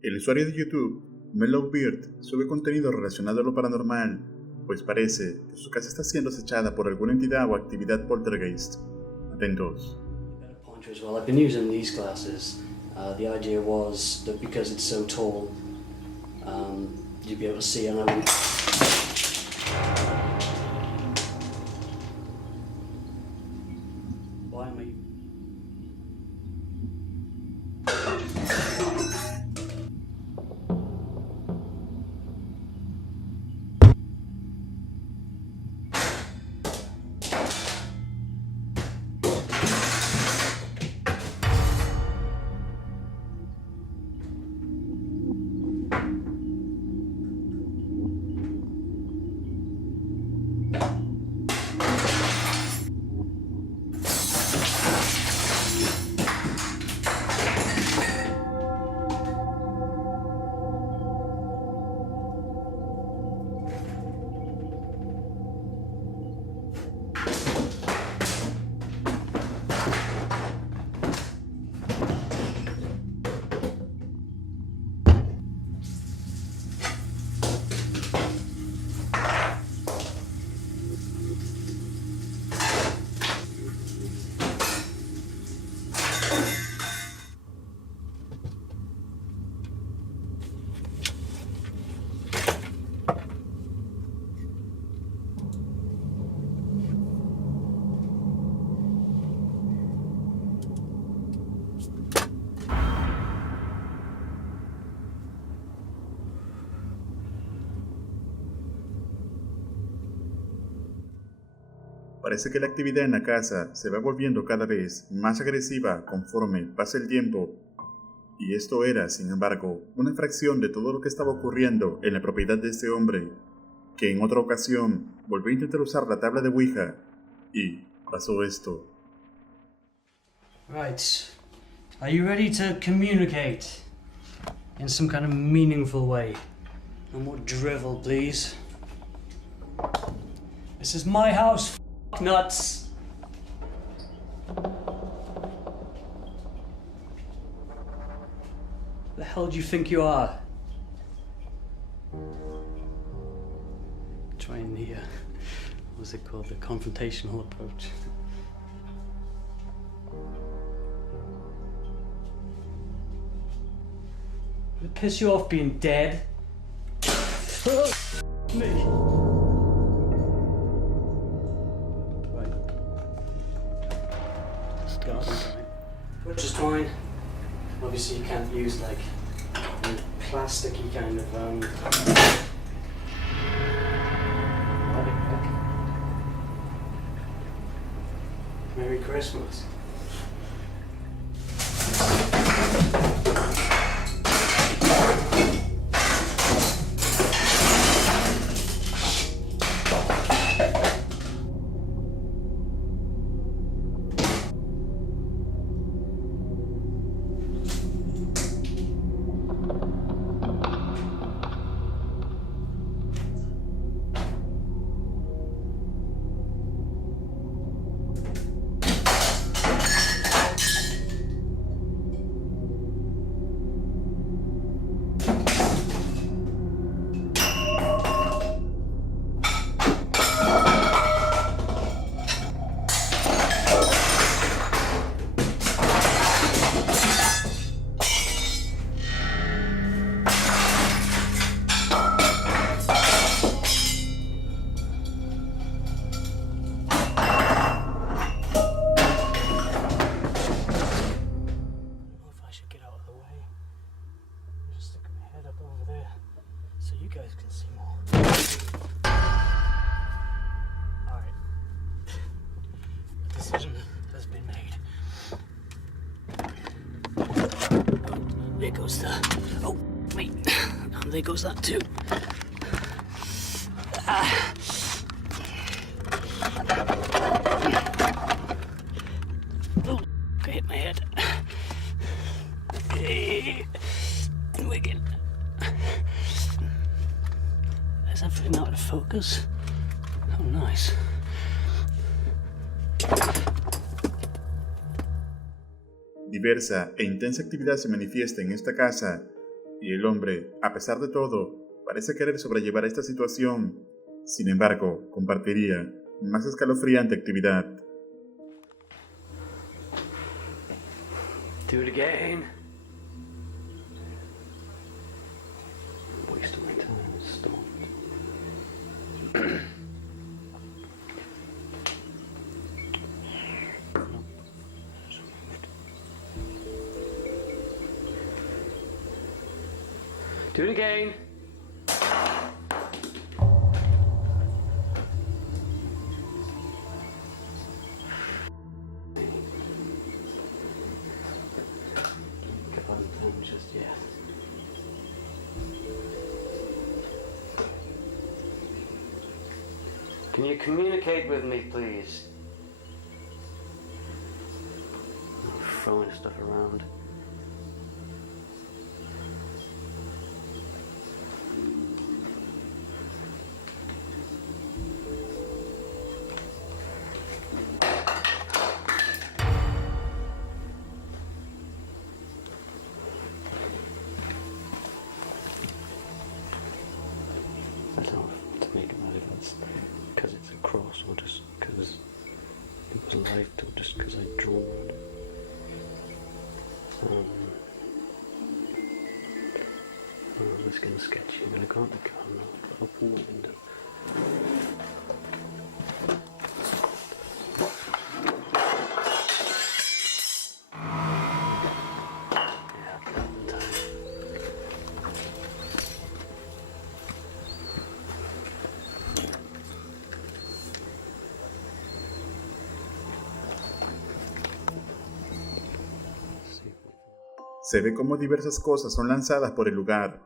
El usuario de YouTube, Mellowbeard, sube contenido relacionado a lo paranormal, pues parece que su casa está siendo acechada por alguna entidad o actividad poltergeist. Atentos. Better pointer as well. I've been using these glasses. The idea was that because it's so tall, you'd be able to see, and I would. Why am I? Parece que la actividad en la casa se va volviendo cada vez más agresiva conforme pasa el tiempo, y esto era, sin embargo, una fracción de todo lo que estaba ocurriendo en la propiedad de este hombre, que en otra ocasión volvió a intentar usar la tabla de Ouija, y pasó esto. Right. Are you ready to communicate in some kind of meaningful way? No more drivel, please. This is my house, nuts. The hell do you think you are? Trying the, what's it called? The confrontational approach. Would it piss you off being dead? Me. Right. Starting time. Butcher's twine. Obviously you can't use like a plasticky kind of Merry Christmas. So you guys can see more. Alright. A decision has been made. Oh, there goes the... Oh, wait. And there goes that too. Oh, I hit my head. Wiggin. Is everything out of focus? Oh, nice. Diversa e intensa actividad se manifiesta en esta casa, y el hombre, a pesar de todo, parece querer sobrellevar esta situación. Sin embargo, compartiría más escalofriante actividad. Do it again. I'm wasting my time. Stop. Do it again. Just yet. Can you communicate with me, please? I'm throwing stuff around. I don't know if to make it matter if it's because it's a cross or just because it was light or just because I drawn it. It's getting sketchy. I'm going to go out the car now. Open the window. Se ve como diversas cosas son lanzadas por el lugar,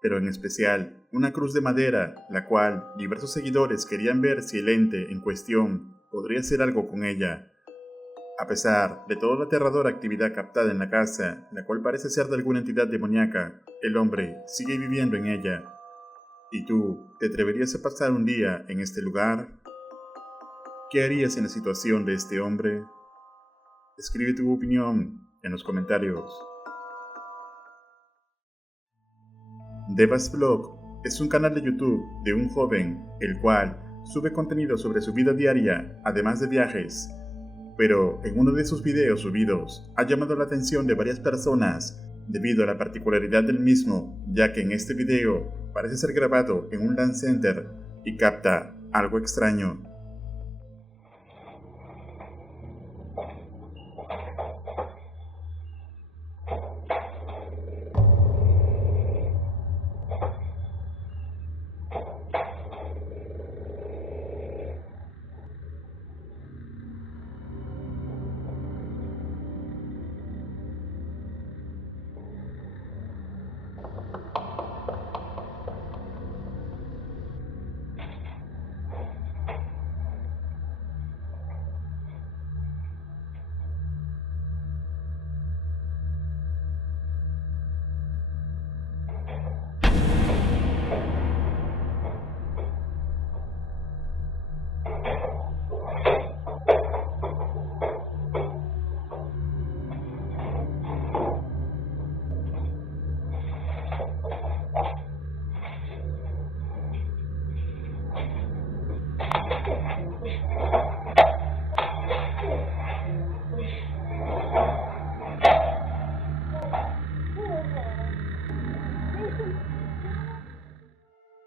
pero en especial una cruz de madera, la cual diversos seguidores querían ver si el ente en cuestión podría hacer algo con ella. A pesar de toda la aterradora actividad captada en la casa, la cual parece ser de alguna entidad demoníaca, el hombre sigue viviendo en ella. ¿Y tú, te atreverías a pasar un día en este lugar? ¿Qué harías en la situación de este hombre? Escribe tu opinión en los comentarios. Devas Vlog es un canal de YouTube de un joven, el cual sube contenido sobre su vida diaria, además de viajes. Pero en uno de sus videos subidos ha llamado la atención de varias personas debido a la particularidad del mismo, ya que en este video parece ser grabado en un LAN center y capta algo extraño.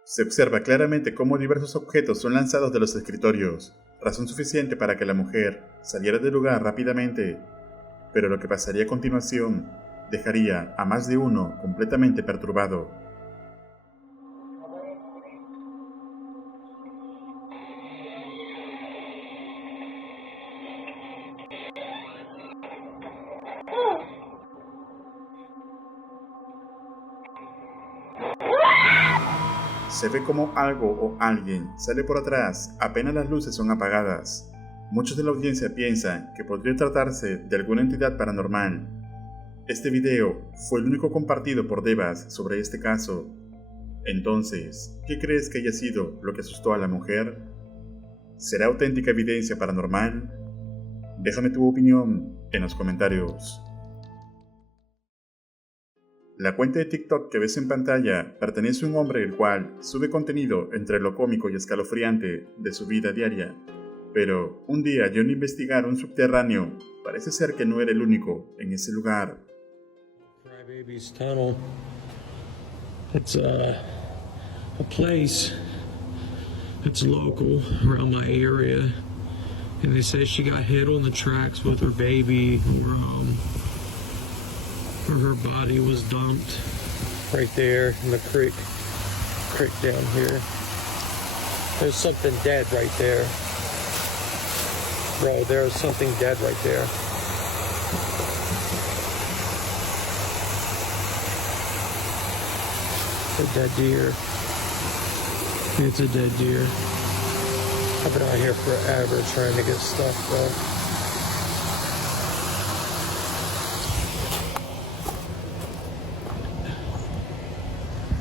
Se observa claramente cómo diversos objetos son lanzados de los escritorios, razón suficiente para que la mujer saliera del lugar rápidamente, pero lo que pasaría a continuación dejaría a más de uno completamente perturbado. Se ve como algo o alguien sale por atrás apenas las luces son apagadas. Muchos de la audiencia piensan que podría tratarse de alguna entidad paranormal. Este video fue el único compartido por Devas sobre este caso. Entonces, ¿qué crees que haya sido lo que asustó a la mujer? ¿Será auténtica evidencia paranormal? Déjame tu opinión en los comentarios. La cuenta de TikTok que ves en pantalla pertenece a un hombre el cual sube contenido entre lo cómico y escalofriante de su vida diaria. Pero un día yendo a investigar un subterráneo, parece ser que no era el único en ese lugar. Crybaby's Tunnel. It's a place that's local around my area. And they say she got hit on the tracks with her baby, or her body was dumped right there in the creek down here. There's something dead right there. Bro, there's something dead right there. A dead deer. It's a dead deer. I've been out here forever trying to get stuff, bro.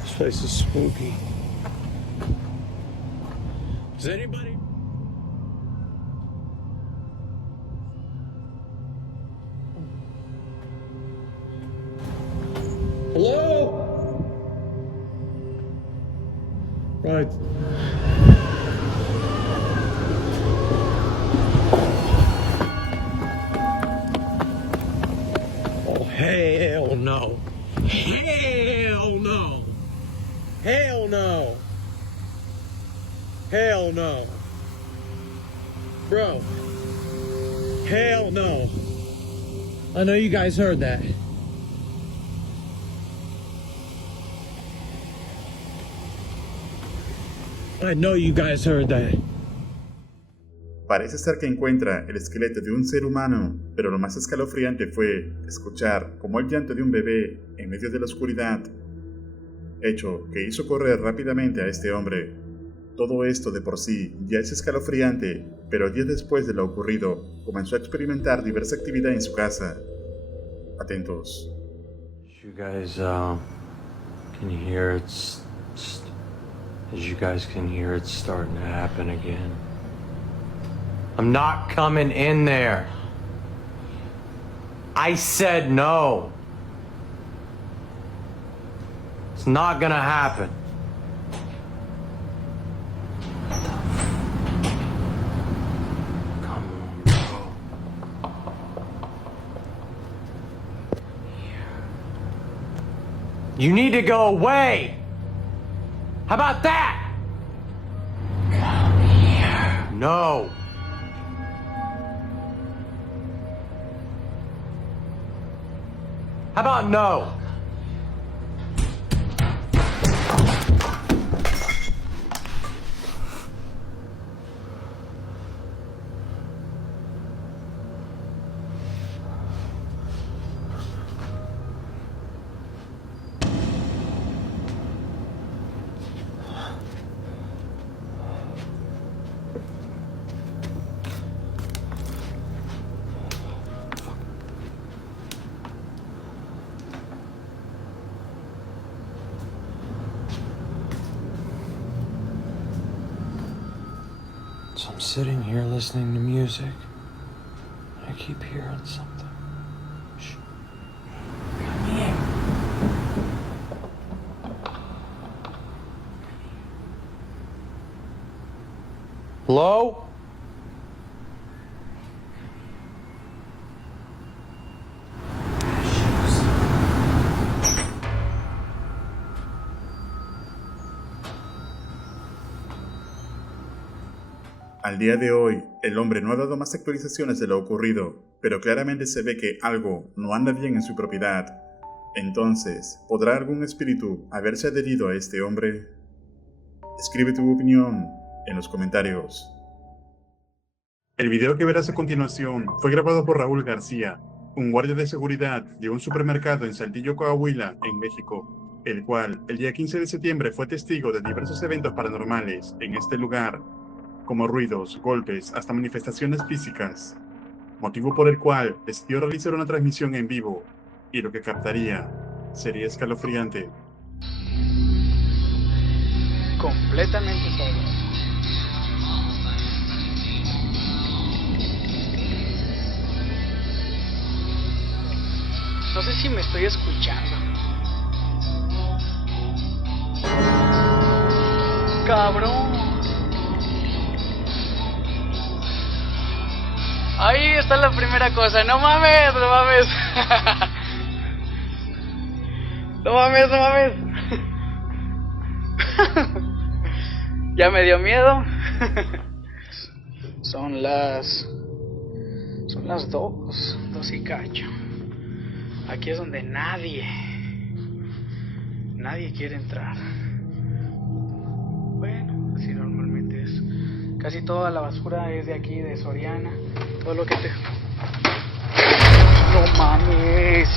This place is spooky. Is anybody? Hello? Right. Oh, hell no. Hell no. Hell no. Hell no. Bro. Hell no. I know you guys heard that. I know you guys heard that. Parece ser que encuentra el esqueleto de un ser humano, pero lo más escalofriante fue escuchar como el llanto de un bebé en medio de la oscuridad, hecho que hizo correr rápidamente a este hombre. Todo esto de por sí ya es escalofriante, pero días después de lo ocurrido, comenzó a experimentar diversa actividad en su casa. Atentos. You guys can hear it's as you guys can hear it's starting to happen again. I'm not coming in there. I said no. It's not gonna happen. Come on, bro. You need to go away. How about that? Come here. No. How about no? So I'm sitting here listening to music. I keep hearing something. Shh. Come here. Hello? Al día de hoy, el hombre no ha dado más actualizaciones de lo ocurrido, pero claramente se ve que algo no anda bien en su propiedad. Entonces, ¿podrá algún espíritu haberse adherido a este hombre? Escribe tu opinión en los comentarios. El video que verás a continuación fue grabado por Raúl García, un guardia de seguridad de un supermercado en Saltillo, Coahuila, en México, el cual el día 15 de septiembre fue testigo de diversos eventos paranormales en este lugar, como ruidos, golpes, hasta manifestaciones físicas, motivo por el cual decidió realizar una transmisión en vivo, y lo que captaría sería escalofriante. Completamente todo. No sé si me estoy escuchando. cabrón! Ahí está la primera cosa. ¡No mames! ¡No mames! ¡No mames! ¡No mames! Ya me dio miedo. Son las 2 y cacho. Aquí es donde nadie quiere entrar. Bueno, así normalmente es. Casi toda la basura es de aquí, de Soriana. Todo lo que te... ¡No mames!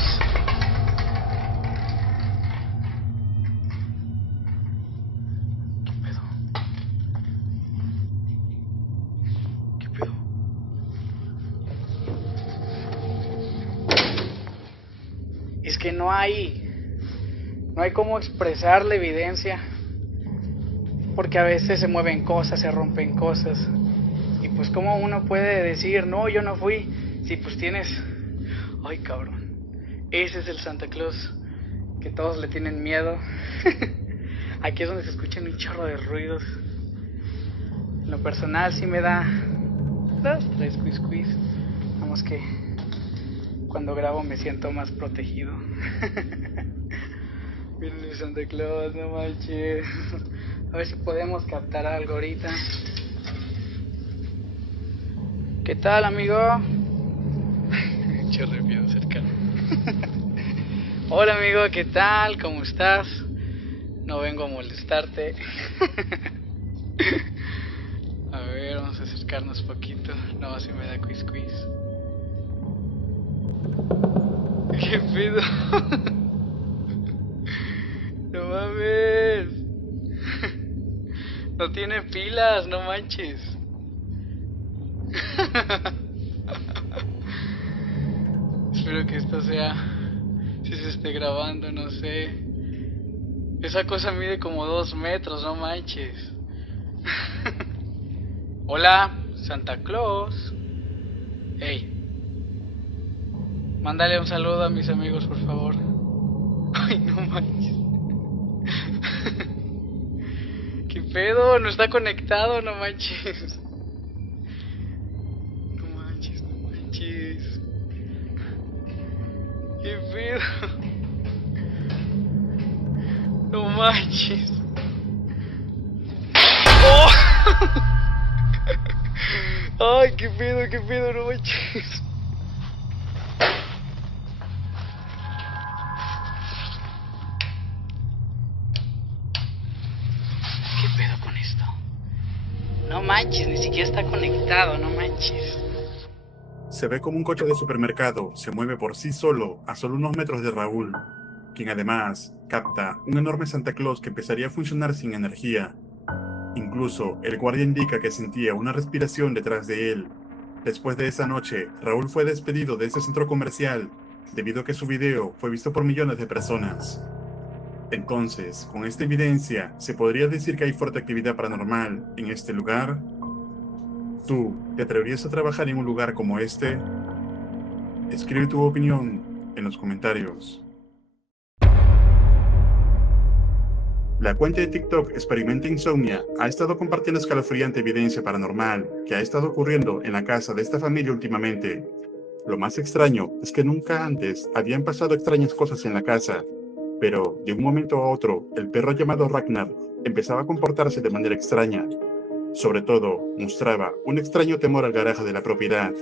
¿Qué pedo? ¿Qué pedo? Es que no hay cómo expresar la evidencia, porque a veces se mueven cosas, se rompen cosas, y pues cómo uno puede decir, no, yo no fui, si pues tienes... Ay, cabrón, ese es el Santa Claus que todos le tienen miedo. Aquí es donde se escuchan un chorro de ruidos. En lo personal sí me da 2, 3 quis. Vamos que cuando grabo me siento más protegido. Miren el Santa Claus, no manches. A ver si podemos captar algo ahorita. ¿Qué tal, amigo? Chorro de miedo cercano. Hola, amigo, ¿qué tal? ¿Cómo estás? No vengo a molestarte. A ver, vamos a acercarnos poquito. No, si me da quis. ¿Qué pedo? No mames. No tiene pilas, no manches. Espero que esto sea... Si se esté grabando, no sé. Esa cosa mide como 2 metros, no manches. Hola, Santa Claus. Hey. Mándale un saludo a mis amigos, por favor. Ay, no manches. ¿Qué pedo? No está conectado, no manches. No manches. ¿Qué pedo? No manches. ¡Oh! Ay, qué pedo, no manches. ¿Qué pedo con esto? No manches, ni siquiera está conectado, no manches. Se ve como un coche de supermercado se mueve por sí solo a solo unos metros de Raúl, quien además capta un enorme Santa Claus que empezaría a funcionar sin energía. Incluso el guardia indica que sentía una respiración detrás de él. Después de esa noche, Raúl fue despedido de ese centro comercial debido a que su video fue visto por millones de personas. Entonces, con esta evidencia, ¿se podría decir que hay fuerte actividad paranormal en este lugar? ¿Tú te atreverías a trabajar en un lugar como este? Escribe tu opinión en los comentarios. La cuenta de TikTok Experimenta Insomnia ha estado compartiendo escalofriante evidencia paranormal que ha estado ocurriendo en la casa de esta familia últimamente. Lo más extraño es que nunca antes habían pasado extrañas cosas en la casa, pero de un momento a otro el perro llamado Ragnar empezaba a comportarse de manera extraña. Sobre todo, mostraba un extraño temor al garaje de la propiedad,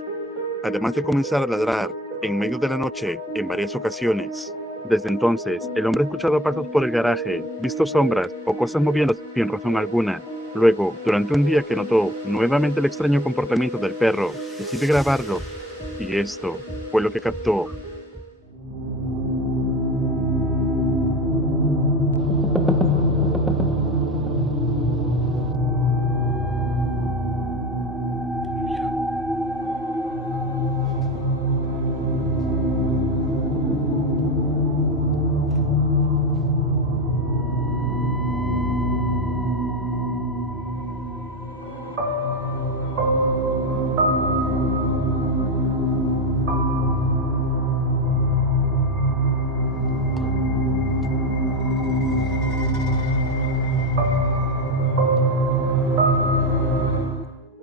además de comenzar a ladrar en medio de la noche en varias ocasiones. Desde entonces, el hombre ha escuchado pasos por el garaje, visto sombras o cosas moviéndose sin razón alguna. Luego, durante un día que notó nuevamente el extraño comportamiento del perro, decide grabarlo, y esto fue lo que captó.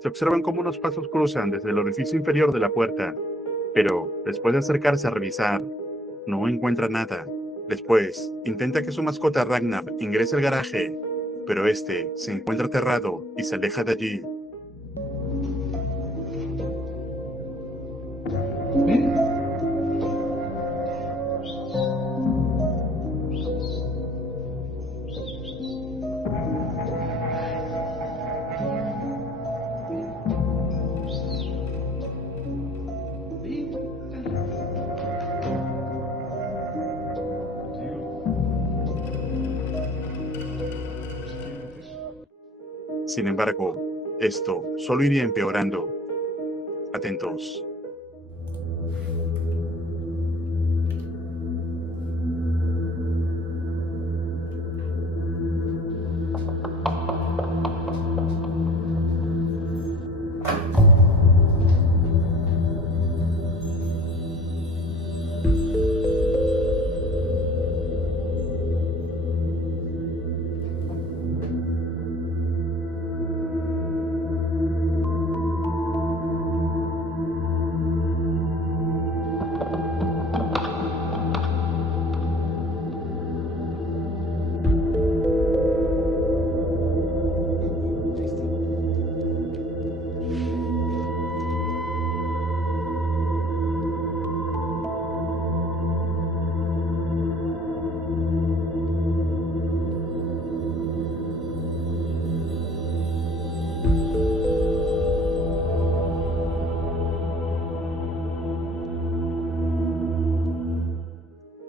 se observan cómo unos pasos cruzan desde el orificio inferior de la puerta, pero después de acercarse a revisar, no encuentra nada. Después, intenta que su mascota Ragnar ingrese al garaje, pero este se encuentra aterrado y se aleja de allí. Sin embargo, esto solo iría empeorando. Atentos.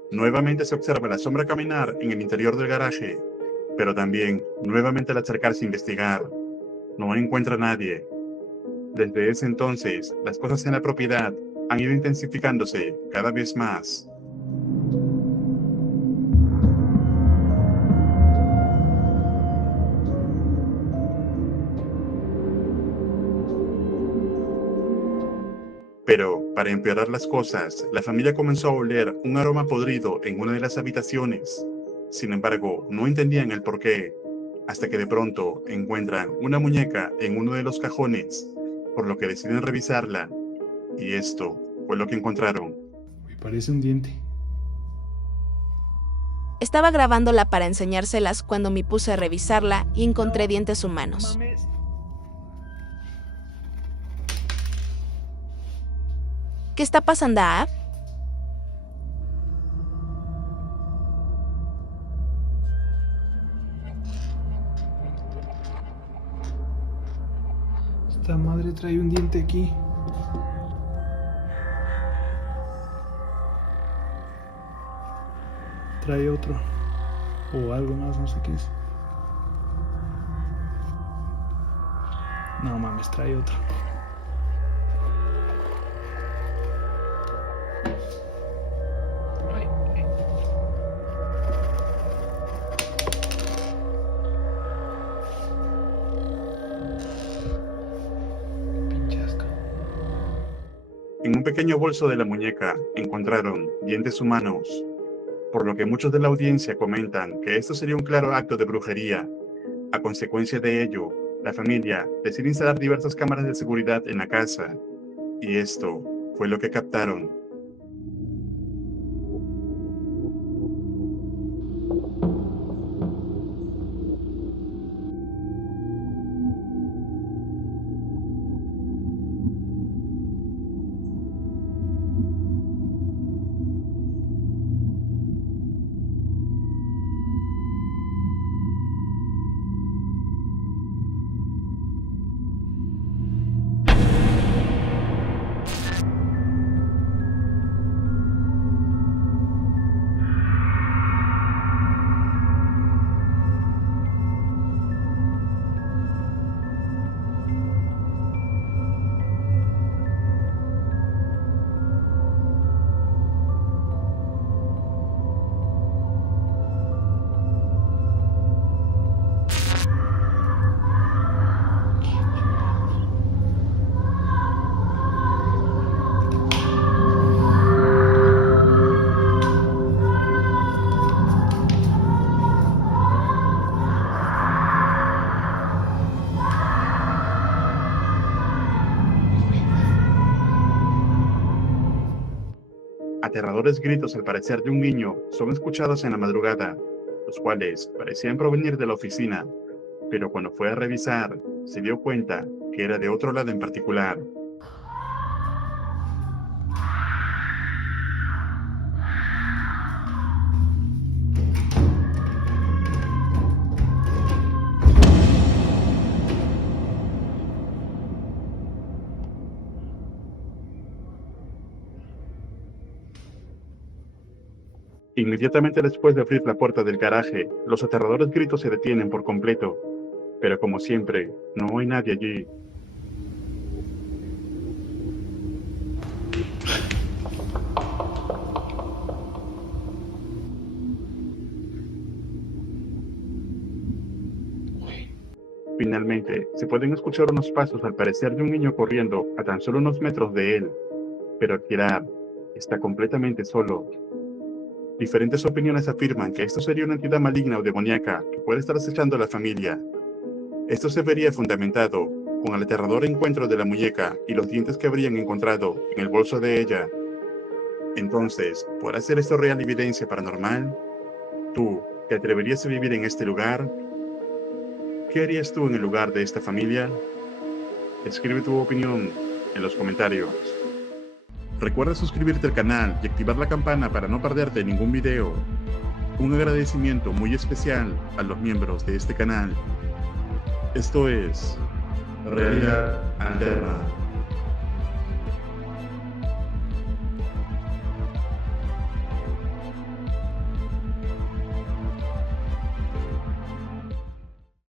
Nuevamente se observa la sombra caminar en el interior del garaje, pero también, nuevamente al acercarse a investigar, no encuentra a nadie. Desde ese entonces, las cosas en la propiedad han ido intensificándose cada vez más. Pero, para empeorar las cosas, la familia comenzó a oler un aroma podrido en una de las habitaciones. Sin embargo, no entendían el porqué, hasta que de pronto encuentran una muñeca en uno de los cajones, por lo que deciden revisarla, y esto fue lo que encontraron. Me parece un diente. Estaba grabándola para enseñárselas cuando me puse a revisarla y encontré dientes humanos. ¿Qué está pasando, Ab? Esta madre trae un diente aquí. Trae otro. O algo más, no sé qué es. No mames, trae otro. En un pequeño bolso de la muñeca encontraron dientes humanos, por lo que muchos de la audiencia comentan que esto sería un claro acto de brujería. A consecuencia de ello, la familia decide instalar diversas cámaras de seguridad en la casa, y esto fue lo que captaron. Aterradores gritos al parecer de un niño son escuchados en la madrugada, los cuales parecían provenir de la oficina, pero cuando fue a revisar, se dio cuenta que era de otro lado en particular. Inmediatamente después de abrir la puerta del garaje, los aterradores gritos se detienen por completo, pero como siempre, no hay nadie allí. Finalmente, se pueden escuchar unos pasos al parecer de un niño corriendo a tan solo unos metros de él, pero al girar, está completamente solo. Diferentes opiniones afirman que esto sería una entidad maligna o demoníaca que puede estar acechando a la familia. Esto se vería fundamentado con el aterrador encuentro de la muñeca y los dientes que habrían encontrado en el bolso de ella. Entonces, ¿podrá ser esto real evidencia paranormal? ¿Tú te atreverías a vivir en este lugar? ¿Qué harías tú en el lugar de esta familia? Escribe tu opinión en los comentarios. Recuerda suscribirte al canal y activar la campana para no perderte ningún video. Un agradecimiento muy especial a los miembros de este canal. Esto es Realidad Alterna.